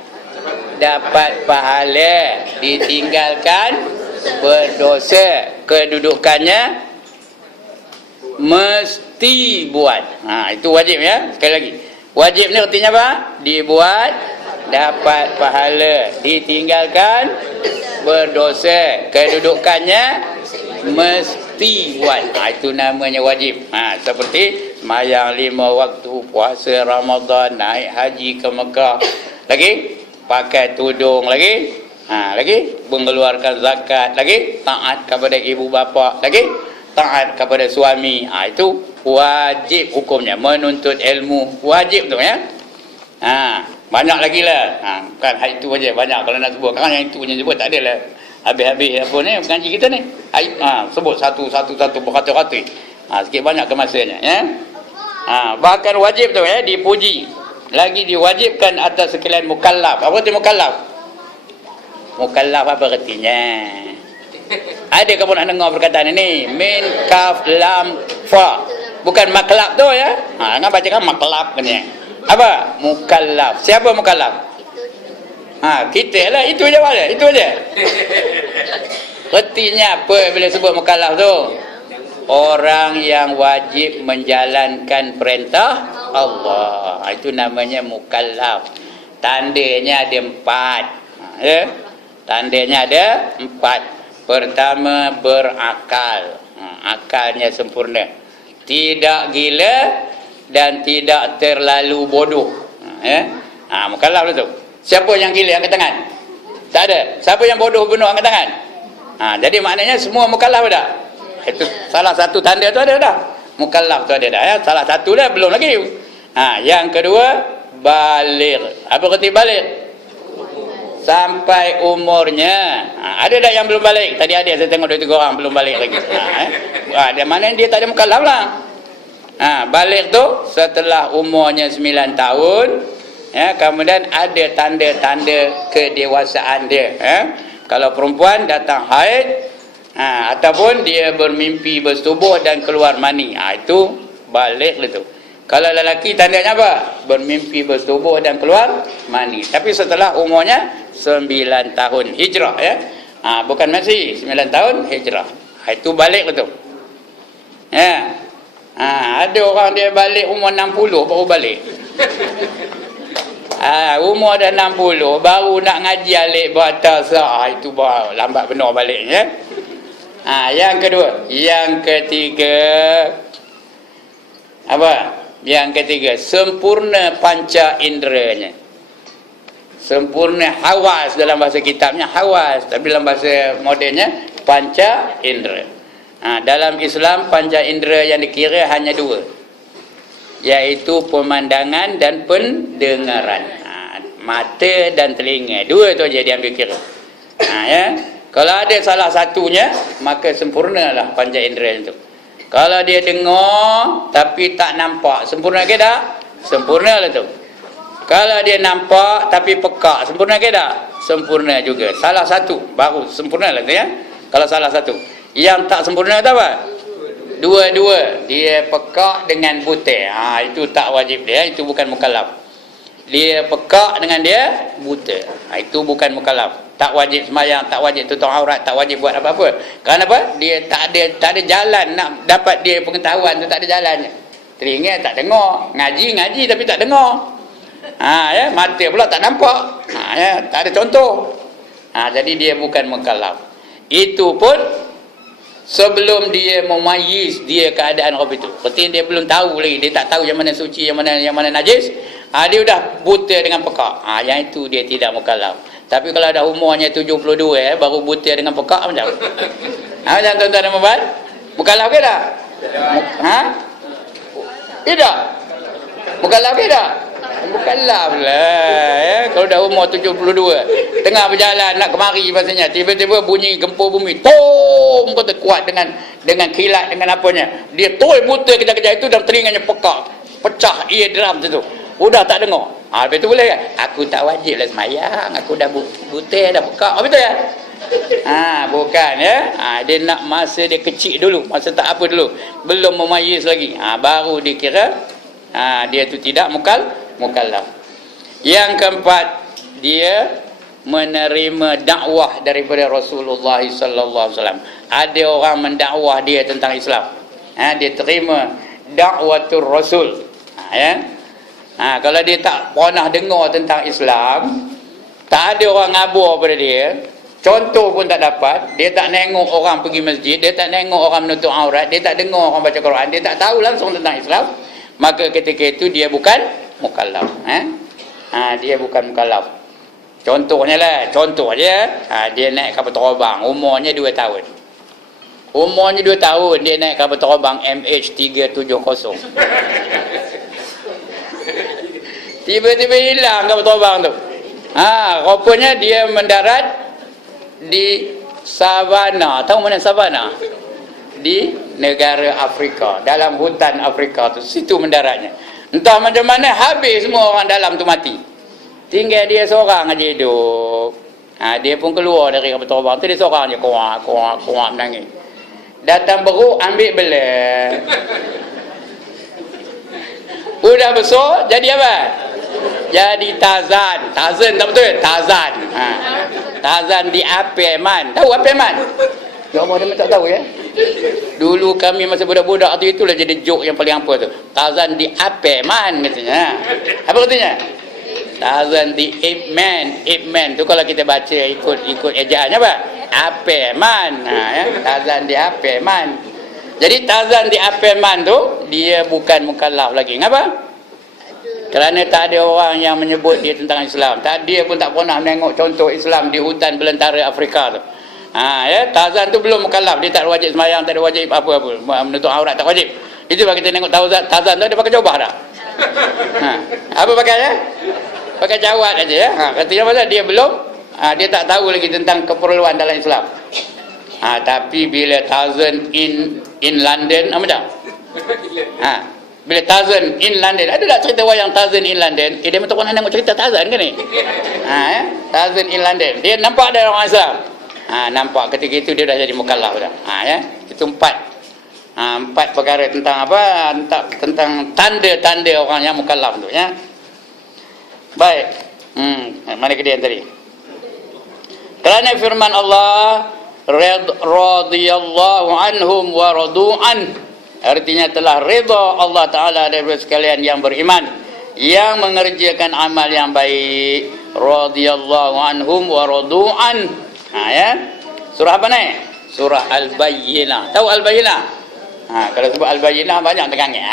dapat pahala, ditinggalkan berdosa. Kedudukannya mesti buat. Itu wajib, ya. Sekali lagi, wajib ni artinya apa? Dibuat dapat pahala, ditinggalkan berdosa. Kedudukannya mesti buat. Itu namanya wajib. Seperti sembahyang 5 waktu, puasa Ramadan, naik haji ke Mekah, lagi pakai tudung, lagi mengeluarkan zakat, lagi taat kepada ibu bapa, lagi taat kepada suami. Itu wajib hukumnya. Menuntut ilmu wajib tu, ya. Banyak lagi lah. Bukan itu aja, banyak kalau nak sebut. Kan yang itu punya sebut tak adalah habis-habis apa ni pengaji kita ni. Sebut satu berkata-kata. Sikit banyak kemasanya, ya. Bahkan wajib tu, ya, dipuji. Lagi diwajibkan atas sekalian mukallaf. Apa tu mukallaf? Mukallaf apa artinya? Ada ke pun nak dengar perkataan ini? Min, kaf, lam, fa. Bukan maklab tu, ya. Nak baca kan maklab katanya. Apa? Mukallaf. Siapa mukallaf? Kita lah. Itu je wala. Itu je. Artinya apa bila sebut mukallaf tu? Orang yang wajib menjalankan perintah Allah. Itu namanya mukallaf. Tandanya ada 4. Ya? Tandanya ada 4. Pertama, berakal. Akalnya sempurna. Tidak gila dan tidak terlalu bodoh. Ya? Mukallaf tu. Siapa yang gila? Angkat tangan. Tak ada. Siapa yang bodoh benar angkat tangan? Jadi maknanya semua mukallaf dah. Itu salah satu tanda tu ada dah. Mukallaf tu ada dah ya. Salah satu dah belum lagi. Yang kedua, baligh. Apa arti baligh? Sampai umurnya. Ada tak yang belum balik? Tadi ada saya tengok 2-3 orang belum balik lagi. Dia mana dia tak ada mukallaf lah. Balik tu setelah umurnya 9 tahun, ya, kemudian ada tanda-tanda kedewasaan dia. Kalau perempuan datang haid, ataupun dia bermimpi bersetubuh dan keluar mani, itu balik lah tu. Kalau lelaki tandanya apa? Bermimpi bersetubuh dan keluar mani. Tapi setelah umurnya 9 tahun hijrah ya. Bukan masih 9 tahun hijrah. Itu balik betul. Ya. Ada orang dia balik umur 60 baru balik. Umur dah 60 baru nak ngaji alik batas. Itu baru lambat benar baliknya. Yang kedua, yang ketiga apa? Yang ketiga, sempurna panca inderanya. Sempurna hawas, dalam bahasa kitabnya hawas, tapi dalam bahasa modennya panca indera. Dalam Islam panca indera yang dikira hanya 2, iaitu pemandangan dan pendengaran. Mata dan telinga, 2 tu aja diambil kira. Ya. Kalau ada salah satunya, maka sempurnalah panca indera itu. Kalau dia dengar tapi tak nampak, sempurna ke tak? Sempurna lah tu. Kalau dia nampak tapi pekak, sempurna ke tak? Sempurna juga. Salah satu baru sempurna lah tu ya. Kalau salah satu. Yang tak sempurna tu apa? Dua-dua. Dia pekak dengan buta. Itu tak wajib dia, itu bukan mukallaf. Dia pekak dengan dia buta. Itu bukan mukallaf. Tak wajib sembahyang, tak wajib tutup aurat, tak wajib buat apa-apa. Kenapa? Dia tak ada jalan nak dapat dia pengetahuan tu, tak ada jalannya. Telinga tak dengar, ngaji tapi tak dengar. Ya, mata pula tak nampak. Ya, tak ada contoh. Jadi dia bukan mukallaf. Itu pun sebelum dia memayyiz dia keadaan orang itu. Berarti dia belum tahu lagi, dia tak tahu yang mana suci, yang mana najis. Dia dah buta dengan pekak. Yang itu dia tidak mukallaf. Tapi kalau dah umurnya 72 baru buta dengan pekak macam. Macam tuan-tuan dan puan, mukallaf ke tak? Tidak. Mukallaf ke tak? Mukallaf lah ya. Kalau dah umur 72, tengah berjalan nak kemari maksudnya, tiba-tiba bunyi gempur bumi, tom, kata kuat dengan kilat, dengan apanya. Dia tol buta kejap-kejap itu dan telinganya pekak, pecah eardrum tu. Udah tak dengar. Lepas tu boleh kan? Aku tak wajib lah semayang, aku dah buta, dah pekak. Betul ya? Bukan ya. Dia nak masa dia kecil dulu, masa tak apa dulu, belum memayyiz lagi. Baru dikira dia tu tidak mukallaf. Yang keempat, dia menerima dakwah daripada Rasulullah sallallahu alaihi wasallam. Ada orang mendakwah dia tentang Islam. Dia terima dakwatul Rasul. Ya. Kalau dia tak pernah dengar tentang Islam, tak ada orang ngabur pada dia, contoh pun tak dapat, dia tak nengok orang pergi masjid, dia tak nengok orang menutup aurat, dia tak dengar orang baca Quran, dia tak tahu langsung tentang Islam, maka ketika itu dia bukan mukallaf. Dia bukan mukallaf. Contohnya lah, contoh je, dia naik kapal terbang, umurnya 2 tahun. Umurnya 2 tahun, dia naik kapal terbang MH370. Tiba-tiba hilang kapal terbang tu. Rupanya dia mendarat di savana. Tahu mana savana? Di negara Afrika, dalam hutan Afrika tu. Situ mendaratnya. Entah macam mana habis semua orang dalam tu mati. Tinggal dia seorang aja hidup. Dia pun keluar dari kapal terbang tu, dia seorang aja kuak menangis. Datang beruk, ambil belah. Udah besar jadi apa? Jadi Tarzan. Tarzan tak betul? Tarzan. Tarzan di Apeman. Tahu Apeman? Ya Allah, dia tak tahu ya. Dulu kami masa budak-budak tu, itulah jadi joke yang paling apa tu. Tarzan di Apeman katanya. Apa katanya? Tarzan di Ape Man tu kalau kita baca ikut ejaannya apa? Apeman. Ya. Tarzan di Apeman. Jadi Tarzan di Apeman tu dia bukan mukallaf lagi. Ngapa? Kerana tak ada orang yang menyebut dia tentang Islam. Dia pun tak pernah menengok contoh Islam di hutan belantara Afrika tu. Tarzan tu belum mukallaf, dia tak wajib sembahyang, tak ada wajib apa-apa, menutup aurat tak wajib. Itu bagi kita tengok Tarzan tu dia pakai jubah dah. Apa pakai ya? Pakai jawat aja ya. Katanya pasal dia belum dia tak tahu lagi tentang keperluan dalam Islam. Tapi bila Tarzan in London, apa dah? Bila Tarzan in London, ada tak cerita wayang Tarzan in London? Dia betul nak tengok cerita Tarzan ke ni? Tarzan in London. Dia nampak ada orang Islam. Nampak ketika itu dia dah jadi mukallaf dah. Ya. Itu empat perkara tentang apa? Tentang tanda-tanda orang yang mukallaf tu ya. Baik. Mana ke dia tadi? Kerana firman Allah, radhiyallahu anhum wa radu'an. Artinya telah redha Allah Ta'ala daripada sekalian yang beriman, yang mengerjakan amal yang baik. Radhiyallahu anhum wa radu'an. Ya. Surah apa ni? Surah Al-Bayyinah. Tahu Al-Bayyinah? Kalau sebut Al-Bayyinah banyak tegangnya.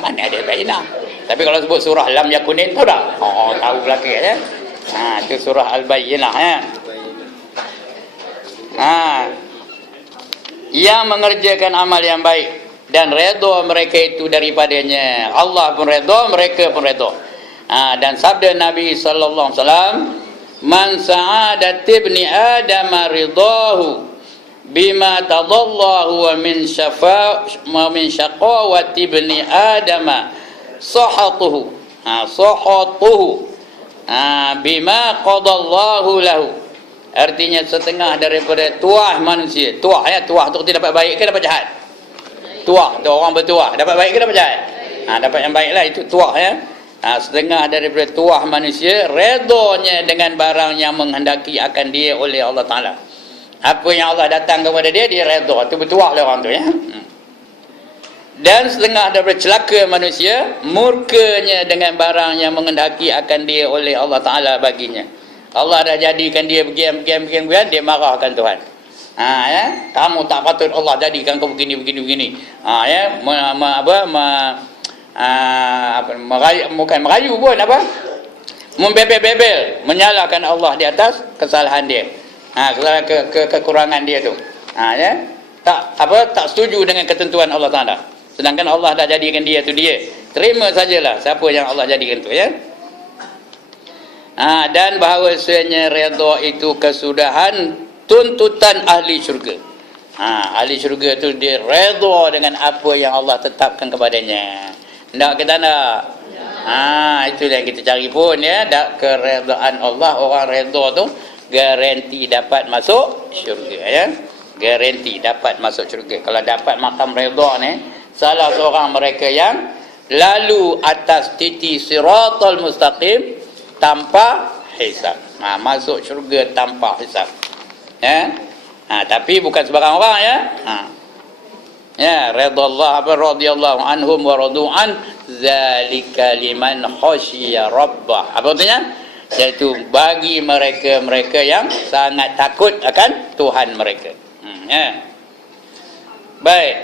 Mana ada Al-Bayyinah? Tapi kalau sebut surah Lam Yakunin, tahu tak? Tahu belakang ya. Itu surah Al-Bayyinah ya. Yang mengerjakan amal yang baik dan redha mereka itu daripadanya. Allah pun redha, mereka pun redha. Dan sabda Nabi sallallahu alaihi wasallam, man sa'adat ibni adam ridahu bima tadallahu wa min syaqawati ibni adam sahatuhu bima qadallahu lahu. Artinya setengah daripada tuah manusia. Tuah ya, tuah tu kita dapat baik ke dapat jahat? Tuah tu orang bertuah, dapat baik ke dapat jahat? Dapat yang baiklah, itu tuah ya. Setengah daripada tuah manusia redanya dengan barang yang menghendaki akan dia oleh Allah Ta'ala. Apa yang Allah datang kepada dia, dia redha. Itu bertuah lah orang tu ya. Dan setengah daripada celaka manusia, murkanya dengan barang yang menghendaki akan dia oleh Allah Ta'ala baginya. Allah dah jadikan dia begini, dia marahkan Tuhan. Ya, kamu tak patut Allah jadikan kau begini. Ya, bukan merayu pun apa? Membebel-bebel, menyalahkan Allah di atas kesalahan dia. Kesalahan kekurangan dia tu. Ya, tak setuju dengan ketentuan Allah Taala. Sedangkan Allah dah jadikan dia tu dia. Terima sajalah siapa yang Allah jadikan tu ya. Dan bahawasanya redha itu kesudahan tuntutan ahli syurga. Ahli syurga tu dia redha dengan apa yang Allah tetapkan kepadanya. Tak kita nak? Itu yang kita cari pun ya. Keredaan Allah, orang redha tu garanti dapat masuk syurga ya. Garanti dapat masuk syurga. Kalau dapat makam redha ni, salah seorang mereka yang lalu atas titi siratal mustaqim tanpa hisab. Masuk syurga tanpa hisab. Ya. Tapi bukan sebarang orang ya. Ya, radhiyallahu anhum wa radu'an zalika liman khasyiya rabbah. Apa artinya? Iaitu bagi mereka yang sangat takut akan Tuhan mereka. Ya. Baik.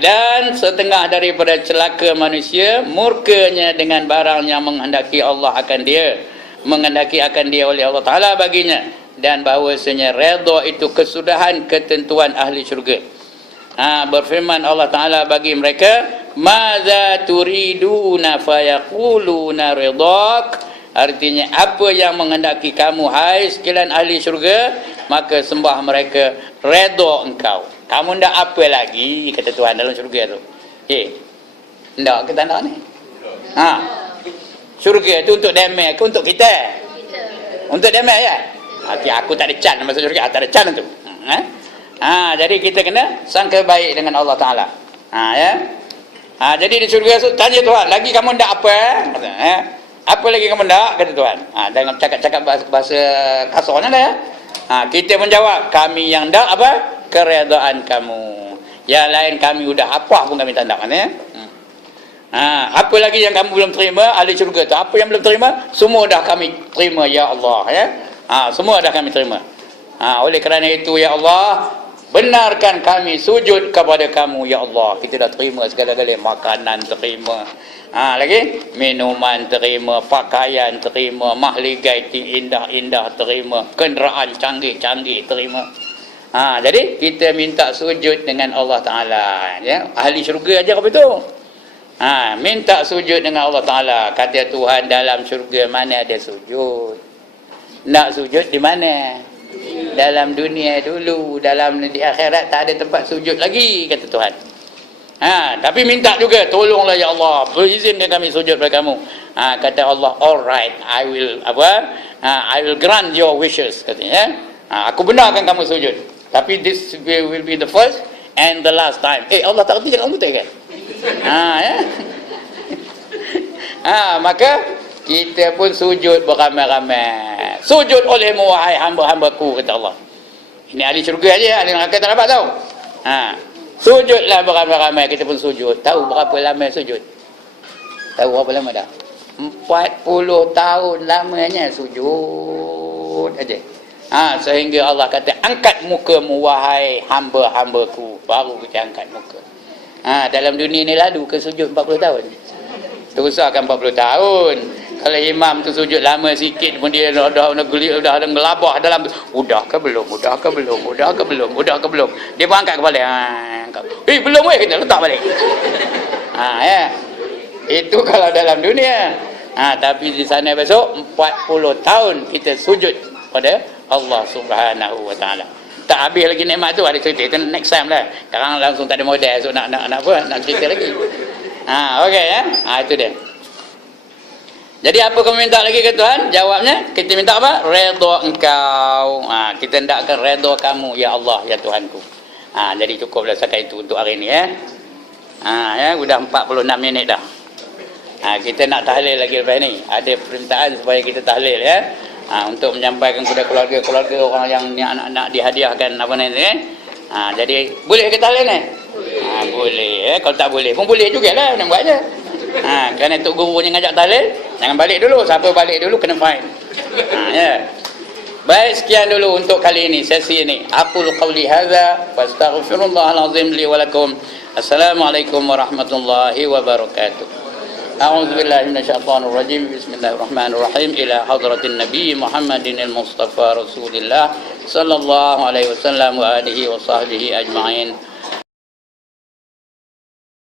Dan setengah daripada celaka manusia, murkanya dengan barang yang menghendaki Allah akan dia, menghendaki akan dia oleh Allah Ta'ala baginya. Dan bahawasanya redha itu kesudahan ketentuan ahli syurga. Berfirman Allah Ta'ala bagi mereka, maza turiduna fayaquluna ridak. Artinya apa yang menghendaki kamu hai sekalian ahli syurga, maka sembah mereka redha engkau. Kamu ndak apa lagi kata Tuhan dalam syurga tu. Ndak kita nak ni. Syurga tu untuk damai ke untuk kita? Untuk damai ya. Aku tak ada can masuk syurga, tak ada can tu. Jadi kita kena sangka baik dengan Allah Taala. Ya. Jadi di syurga tu tanya Tuhan, lagi kamu ndak apa? Apa lagi kamu ndak kata Tuhan? Jangan cakap bahasa kasarnya dah ya. Kita menjawab, kami yang ndak apa? Keredaan kamu. Yang lain kami udah apa pun kami tak nak ya. Apa lagi yang kamu belum terima ahli syurga tu? Apa yang belum terima? Semua dah kami terima ya Allah ya. Semua dah kami terima. Oleh kerana itu ya Allah, benarkan kami sujud kepada kamu ya Allah. Kita dah terima segala-galanya, makanan terima, lagi minuman terima, pakaian terima, mahligai indah-indah terima, kenderaan canggih-canggih terima. Jadi kita minta sujud dengan Allah Ta'ala, ya. Ahli syurga aja apa itu? Minta sujud dengan Allah Ta'ala. Kata Tuhan, dalam syurga mana ada sujud? Nak sujud di mana? Dalam dunia dulu. Di akhirat tak ada tempat sujud lagi, kata Tuhan. Tapi minta juga, tolonglah ya Allah, berizinkan kami sujud pada kamu. Kata Allah, alright, I will grant your wishes, katanya. Aku benarkan kamu sujud. Tapi this will be the first and the last time. Allah tak kerti jangan betul kan? Ya. Maka kita pun sujud beramai-ramai. Sujud olehmu wahai hamba-hambaku, kata Allah. Ini ahli syurga aja, ahli neraka tak dapat tahu. Sujudlah beramai-ramai, kita pun sujud. Tahu berapa lama sujud? Tahu berapa lama dah? 40 tahun lamanya sujud aja. Sehingga Allah kata, angkat mukamu wahai hamba-hambaku. Baru kita angkat muka. Dalam dunia ni lalu ke sujud 40 tahun? Terusakan 40 tahun. Kalau imam tu sujud lama sikit pun dia dah ngelabah dalam, udah ke belum? Dia pun angkat kepala. Belum kita letak balik. Ya. Itu kalau dalam dunia. Tapi di sana besok 40 tahun kita sujud pada Allah Subhanahu wa taala. Tak habis lagi nikmat tu, ada cerita itu next time lah. Sekarang langsung tak ada modal, so nak cerita lagi. Okey ya. Itu dia. Jadi apa kamu minta lagi ke Tuhan? Jawabnya, kita minta apa? Redha Engkau. Kita hendakkan redha kamu ya Allah, ya Tuhanku. Jadi cukuplah setakat itu untuk hari ini ya. Ya, sudah 46 minit dah. Kita nak tahlil lagi lepas ni. Ada permintaan supaya kita tahlil ya. Untuk menyampaikan kepada keluarga-keluarga orang yang nak dihadiahkan apa ni. Jadi boleh ke tahlil ni? Boleh. Kalau tak boleh pun boleh jugalah nak buatnya. Kerana Tok Guru yang ngajak tahlil, jangan balik dulu. Siapa balik dulu kena fine. Ya. Baik, sekian dulu untuk kali ini, sesi ini. Aqul qawli hadza wastaghfirullahal azim li wa lakum. Assalamualaikum warahmatullahi wabarakatuh. أعوذ بالله من الشيطان الرجيم بسم الله الرحمن الرحيم إلى حضرة النبي محمد المصطفى رسول الله صلى الله عليه وسلم وآله وصحبه أجمعين